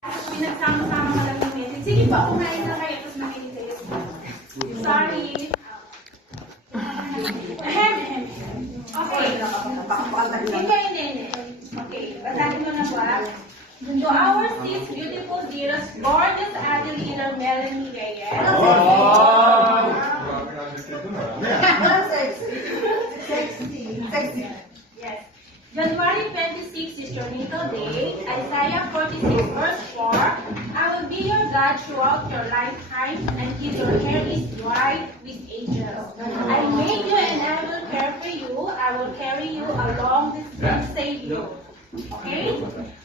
Pinagsama-sama ka lang ng message. Sige po, kumain na kayo, tapos makinig kayo. Sorry. Okay. Hindi. Okay, basahin mo na po. To our six beautiful dears, gorgeous Adelina Melanie Reyes. Yes. January 26 is your natal day. Isaiah 46 verse 4. I will be your God throughout your lifetime, and if your hair is white with angels. I made you and I will care for you. I will carry you along this and save you. Okay?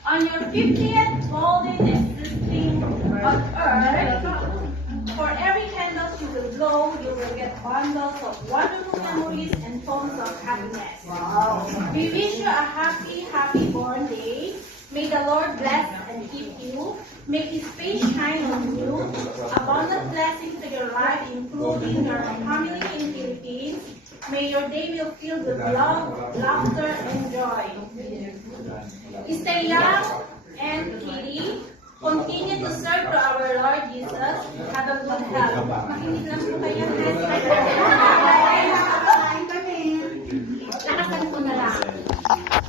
On your 50th golden existing on earth, for every candle you will blow, you will get bundles of wonderful memories and tones of happiness. Wow. We wish you a happy born day. May the Lord bless and keep you. Make His face shine on you. Abundant blessings to your life, including your family in Philippines. May your day be filled with love, laughter, and joy. Stay young and kitty. Continue to serve to our Lord Jesus. Have a good health. Makinig lang po kayo. Lakasan ko na lang.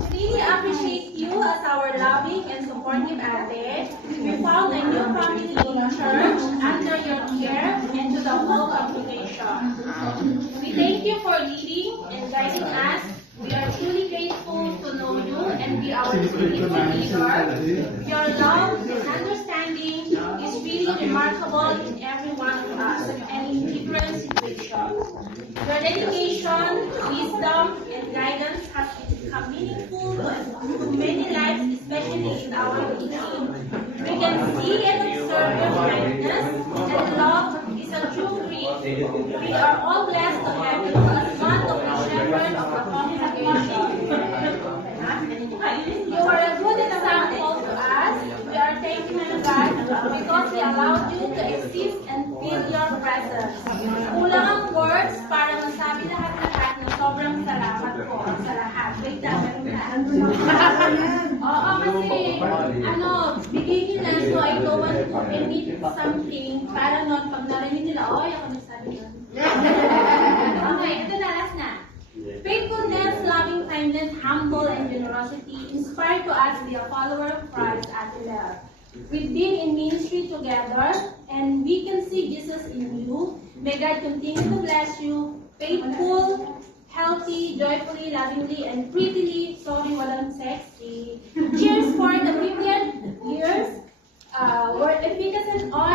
Really appreciate you as our loving and supportive ate. We found a new family in church under your care and to the whole congregation. We thank you for leading and guiding us. We are truly grateful to know you and be our spiritual leader. Your love and understanding is really remarkable in every one of us and in different situations. Your dedication, wisdom, and guidance has become meaningful to many lives, especially in our teaching. We can see and observe your kindness and love is a true gift. We are all blessed to have you as one of the shepherds of the congregation. You are a good example to us. We are thankful to God because He allowed you to exist and feel your presence. Kulang ang words para masabi lahat na sobrang salamat po sa lahat. Wait lang, oo, kasi, bigay nila, so I don't want to emit something para nun, pag narinig nila, ako nagsabi yun. Okay, ito na, last na. Faithfulness, loving kindness, humble, and generosity inspire to us to be a follower of Christ as well. We've been in ministry together, and we can see Jesus in you. May God continue to bless you, faithful, healthy, joyfully, lovingly, and prettily. Sorry, walang sexy. Cheers for the 50th years. Word efficacy and all